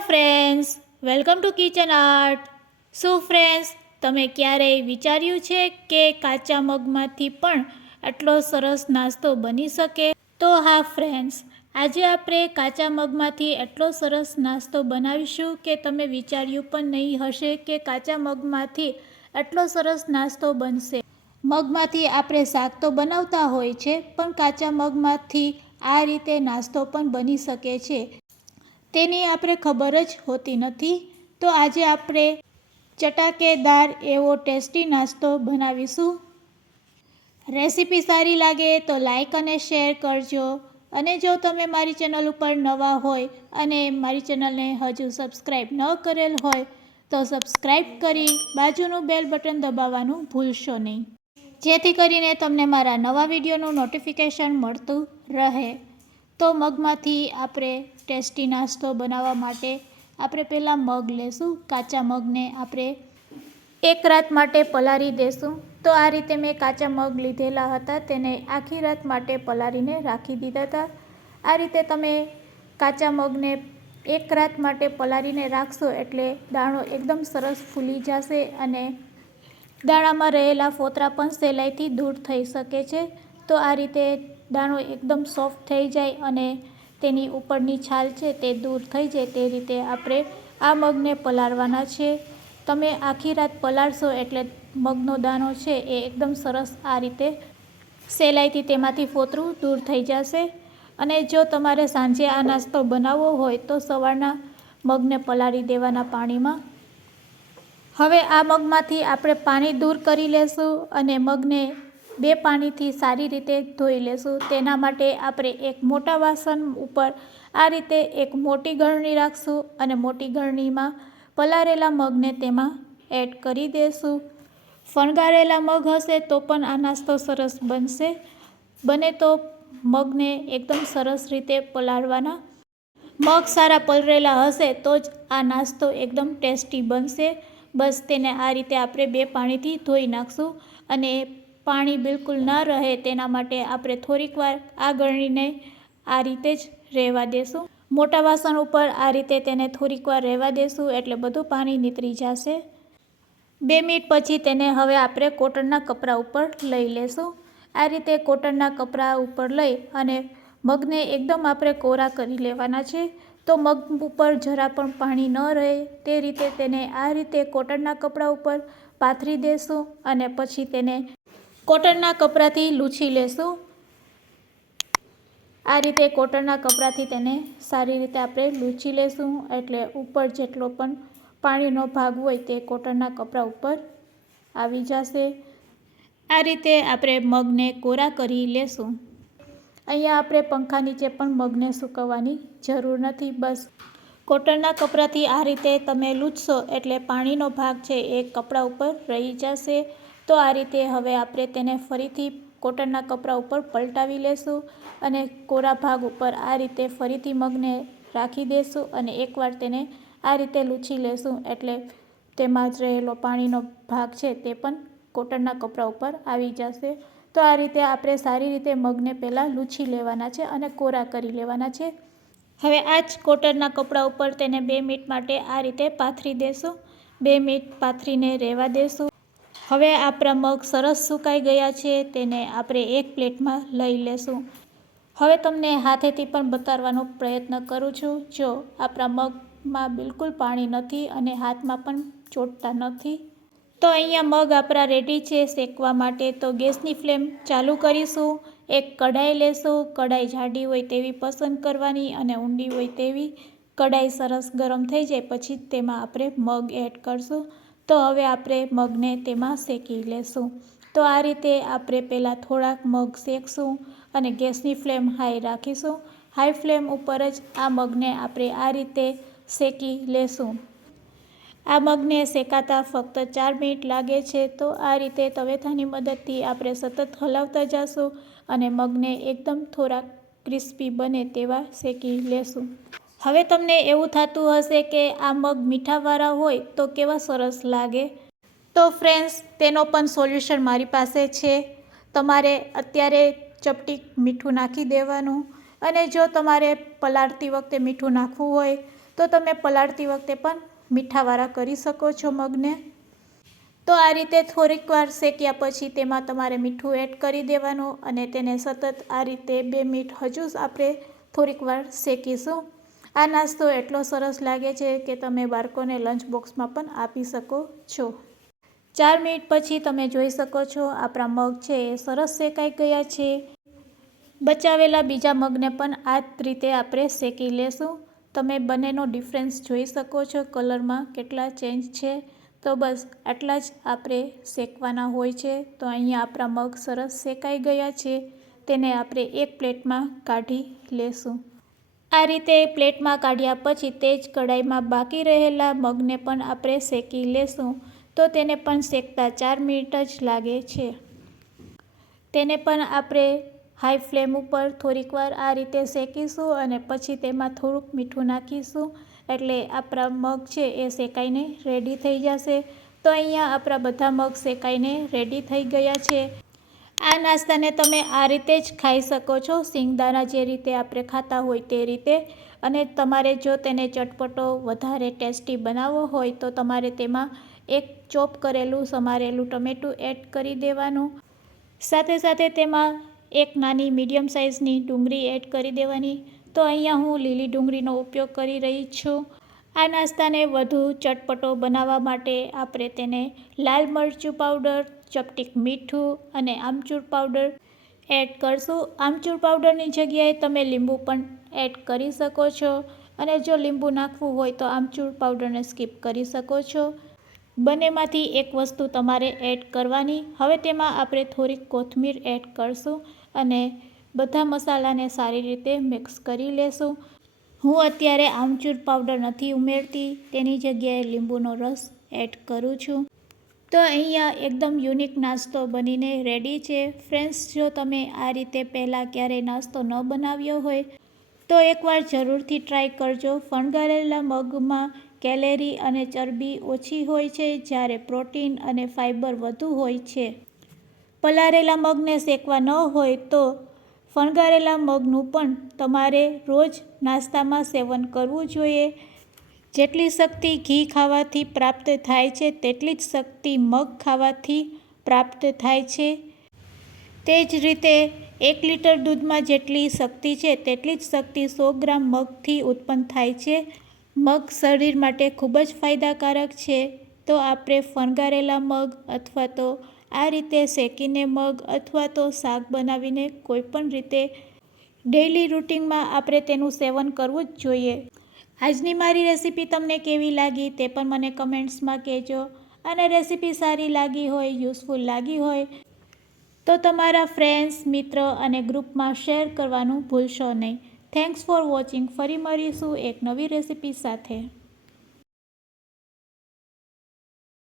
Friends welcome to kitchen art શું friends તમે ક્યારેય વિચાર્યું છે કે કાચા મગમાંથી પણ આટલો સરસ નાસ્તો બની શકે? તો હા ફ્રેન્ડ્સ આજે આપણે કાચા મગમાંથી એટલો સરસ નાસ્તો બનાવીશું કે તમે વિચાર્યું પણ નહીં હશે કે કાચા મગમાંથી આટલો સરસ નાસ્તો બનશે. મગમાંથી આપણે શાક તો બનાવતા હોય છે, પણ કાચા મગમાંથી આ રીતે નાસ્તો પણ બની શકે છે. તેની આપણે ખબર જ હોતી નથી. તો આજે આપણે ચટાકેદાર એવો ટેસ્ટી નાસ્તો બનાવીશું. રેસીપી સારી લાગે તો લાઈક અને શેર કરજો. અને જો તમે મારી ચેનલ ઉપર નવા હોય અને મારી ચેનલને હજુ સબસ્ક્રાઈબ ન કરેલ હોય, તો સબસ્ક્રાઈબ કરી બાજુનું બેલ બટન દબાવવાનું ભૂલશો નહીં. જેથી કરીને તમને મારા નવા વિડીયોનું નોટિફિકેશન મળતું રહે. તો મગમાંથી આપણે ટેસ્ટી નાસ્તો બનાવવા માટે આપણે પહેલાં મગ લેશું. કાચા મગને આપણે એક રાત માટે પલાળી દેશું. તો આ રીતે મેં કાચા મગ લીધેલા હતા. તેને આખી રાત માટે પલાળીને રાખી દીધા હતા. આ રીતે તમે કાચા મગને એક રાત માટે પલાળીને રાખશો એટલે દાણો એકદમ સરસ ફૂલી જશે અને દાણામાં રહેલા ફોતરા પણ સહેલાઈથી દૂર થઈ શકે છે. તો આ રીતે દાણો એકદમ સોફ્ટ થઈ જાય અને તેની ઉપરની છાલ છે તે દૂર થઈ જાય તે રીતે આપણે આ મગને પલાળવાના છે. તમે આખી રાત પલાળશો એટલે મગનો દાણો છે એ એકદમ સરસ આ રીતે સહેલાઈથી તેમાંથી ફોતરું દૂર થઈ જશે. અને જો તમારે સાંજે આ નાસ્તો બનાવવો હોય તો સવારના મગને પલાળી દેવાના પાણીમાં. હવે આ મગમાંથી આપણે પાણી દૂર કરી લેશું અને મગને બે પાણીથી સારી રીતે ધોઈ લેશું. તેના માટે આપણે એક મોટા વાસણ ઉપર આ રીતે એક મોટી ગળણી રાખશું અને મોટી ગળણીમાં પલારેલા મગને તેમાં એડ કરી દેશું. ફણગારેલા મગ હશે તો પણ આ નાસ્તો સરસ બનશે. બને તો મગને એકદમ સરસ રીતે પલાળવાના. મગ સારા પલરેલા હશે તો જ આ નાસ્તો એકદમ ટેસ્ટી બનશે. બસ તેને આ રીતે આપણે બે પાણીથી ધોઈ નાખશું અને પાણી બિલકુલ ન રહે તેના માટે આપણે થોડીક વાર આ ગળણીને આ રીતે જ રહેવા દેશું. મોટા વાસણ ઉપર આ રીતે તેને થોડીક વાર રહેવા દેશું એટલે બધું પાણી નીતરી જશે. બે મિનિટ પછી તેને હવે આપણે કોટનના કપરા ઉપર લઈ લેશું. આ રીતે કોટનના કપરા ઉપર લઈ અને મગને એકદમ આપણે કોરા કરી લેવાના છે. તો મગ ઉપર જરા પણ પાણી ન રહે તે રીતે તેને આ રીતે કોટનના કપડા ઉપર પાથરી દેશું અને પછી તેને કોટનના કપડાથી લૂછી લેશું. આ રીતે કોટનના કપડાથી તેને સારી રીતે આપણે લૂછી લેશું, એટલે ઉપર જેટલો પણ પાણીનો ભાગ હોય તે કોટનના કપડા ઉપર આવી જશે. આ રીતે આપણે મગને કોરા કરી લેશું. અહીંયા આપણે પંખા નીચે પણ મગને સૂકવવાની જરૂર નથી, બસ. કોટનના કપડાથી આ રીતે તમે લૂછશો એટલે પાણીનો ભાગ છે એ કપડા ઉપર રહી જશે. તો આ રીતે હવે આપણે તેને ફરીથી કોટનના કપડા ઉપર પલટાવી લેશું અને કોરા ભાગ ઉપર આ રીતે ફરીથી મગને રાખી દેશું અને એકવાર તેને આ રીતે લૂછી લેશું એટલે તેમાં જ રહેલો પાણીનો ભાગ છે તે પણ કોટનના કપડા ઉપર આવી જશે. તો આ રીતે આપણે સારી રીતે મગને પહેલાં લૂછી લેવાના છે અને કોરા કરી લેવાના છે. હવે આ જ કોટનના કપડા ઉપર તેને બે મિનિટ માટે આ રીતે પાથરી દેશું. બે મિનિટ પાથરીને રહેવા દેશું. હવે આપણા મગ સરસ સુકાઈ ગયા છે, તેને આપણે એક પ્લેટમાં લઈ લેશું. હવે તમને હાથેથી પણ બતાવવાનો પ્રયત્ન કરું છું. જો આપણા મગમાં બિલકુલ પાણી નથી અને હાથમાં પણ ચોટતા નથી, તો અહીંયા મગ આપણા રેડી છે શેકવા માટે. તો ગેસની ફ્લેમ ચાલુ કરીશું. એક કઢાઈ લેશું. કઢાઈ જાડી હોય તેવી પસંદ કરવાની અને ઊંડી હોય તેવી. કઢાઈ સરસ ગરમ થઈ જાય, પછી તેમાં આપણે મગ એડ કરશું. તો હવે આપણે મગને તેમાં શેકી લેશું. તો આ રીતે આપણે પહેલાં થોડાક મગ શેકશું અને ગેસની ફ્લેમ હાઈ રાખીશું. હાઈ ફ્લેમ ઉપર જ આ મગને આપણે આ રીતે શેકી લેશું. આ મગને શેકાતા ફક્ત ચાર મિનિટ લાગે છે તો આ રીતે તવેથાની મદદથી આપણે સતત હલાવતા જશું અને મગને એકદમ થોડાક ક્રિસ્પી બને તેવા શેકી લેશું. હવે તમને એવું થતું હશે કે આ મગ મીઠાવાળા હોય તો કેવા સરસ લાગે? તો ફ્રેન્ડ્સ તેનો પણ સોલ્યુશન મારી પાસે છે. તમારે અત્યારે ચપટી મીઠું નાખી દેવાનું અને જો તમારે પલાળતી વખતે મીઠું નાખવું હોય તો તમે પલાળતી વખતે પણ મીઠાવાળા કરી શકો છો મગને. તો આ રીતે થોડીક વાર શેક્યા પછી તેમાં તમારે મીઠું એડ કરી દેવાનું અને તેને સતત આ રીતે બે મિનિટ હજુ આપણે થોડીક વાર શેકીશું. આ નાસ્તો એટલો સરસ લાગે છે કે તમે બાળકોને લંચ બોક્સમાં પણ આપી શકો છો. ચાર મિનિટ પછી તમે જોઈ શકો છો આપણા મગ છે એ સરસ શેકાઈ ગયા છે. બચાવેલા બીજા મગને પણ આ જ રીતે આપણે શેકી લેશું. તમે બંનેનો ડિફરન્સ જોઈ શકો છો કલરમાં કેટલા ચેન્જ છે. તો બસ આટલા જ આપણે શેકવાના હોય છે. તો અહીંયા આપણા મગ સરસ શેકાઈ ગયા છે. તેને આપણે એક પ્લેટમાં કાઢી લેશું. આ રીતે પ્લેટમાં કાઢ્યા પછી તે જ કઢાઈમાં બાકી રહેલા મગને પણ આપણે શેકી લેશું. તો તેને પણ શેકતા ચાર મિનિટ જ લાગે છે. તેને પણ આપણે હાઈ ફ્લેમ ઉપર થોડીક વાર આ રીતે શેકીશું અને પછી તેમાં થોડુંક મીઠું નાખીશું. એટલે આપણા મગ છે એ શેકાઈને રેડી થઈ જશે. તો અહીંયા આપણા બધા મગ શેકાઈને રેડી થઈ ગયા છે. આ નાસ્તાને તમે આ રીતે જ ખાઈ શકો છો. સિંગદાણા જે રીતે આપણે ખાતા હોય તે રીતે. અને તમારે જો તેને ચટપટો વધારે ટેસ્ટી બનાવવો હોય તો તમારે તેમાં એક ચોપ કરેલું સમારેલું ટમેટું એડ કરી દેવાનું. સાથે સાથે તેમાં એક નાની મીડિયમ સાઇઝની ડુંગળી એડ કરી દેવાની. તો અહીંયા હું લીલી ડુંગળીનો ઉપયોગ કરી રહી છું. આ નાસ્તાને વધુ ચટપટો બનાવવા માટે આપણે તેને લાલ મરચું પાવડર ચપટીક મીઠું અને આમચૂર પાવડર એડ કરશું. આમચૂર પાવડરની જગ્યાએ તમે લીંબુ પણ એડ કરી શકો છો અને જો લીંબુ નાખવું હોય તો આમચૂર પાવડરને સ્કીપ કરી શકો છો. બંનેમાંથી એક વસ્તુ તમારે એડ કરવાની. હવે તેમાં આપણે થોડીક કોથમીર એડ કરશું અને બધા મસાલાને સારી રીતે મિક્સ કરી લેશું. હું અત્યારે આમચૂર પાવડર નથી ઉમેરતી. તેની જગ્યાએ લીંબુનો રસ એડ કરું છું. તો અહીંયા એકદમ યુનિક નાસ્તો બનીને રેડી છે. ફ્રેન્ડ્સ જો તમે આ રીતે પહેલાં ક્યારેય નાસ્તો ન બનાવ્યો હોય, તો એકવાર જરૂરથી ટ્રાય કરજો. ફણગારેલા મગમાં કેલેરી અને ચરબી ઓછી હોય છે, જ્યારે પ્રોટીન અને ફાઇબર વધુ હોય છે. પલારેલા મગને શેકવા ન હોય તો ફણગારેલા મગનું પણ તમારે રોજ નાસ્તામાં સેવન કરવું જોઈએ. જેટલી શક્તિ ઘી ખાવાથી પ્રાપ્ત થાય છે, તેટલી જ શક્તિ મગ ખાવાથી પ્રાપ્ત થાય છે. તે જ રીતે એક લીટર દૂધમાં જેટલી શક્તિ છે, તેટલી જ શક્તિ સો ગ્રામ મગથી ઉત્પન્ન થાય છે. મગ શરીર માટે ખૂબ જ ફાયદાકારક છે. તો આપણે ફણગારેલા મગ અથવા તો આ રીતે શેકીને મગ અથવા તો શાક બનાવીને કોઈપણ રીતે ડેઈલી રૂટિનમાં આપણે તેનું સેવન કરવું જ જોઈએ. આજની મારી રેસીપી તમને કેવી લાગી તે પણ મને કમેન્ટ્સમાં કહેજો. અને રેસીપી સારી લાગી હોય, યુઝફુલ લાગી હોય, તો તમારા ફ્રેન્ડ્સ, મિત્ર અને ગ્રુપમાં શેર કરવાનું ભૂલશો નહીં. Thanks for watching. ફરી મળીશું એક નવી રેસીપી સાથે.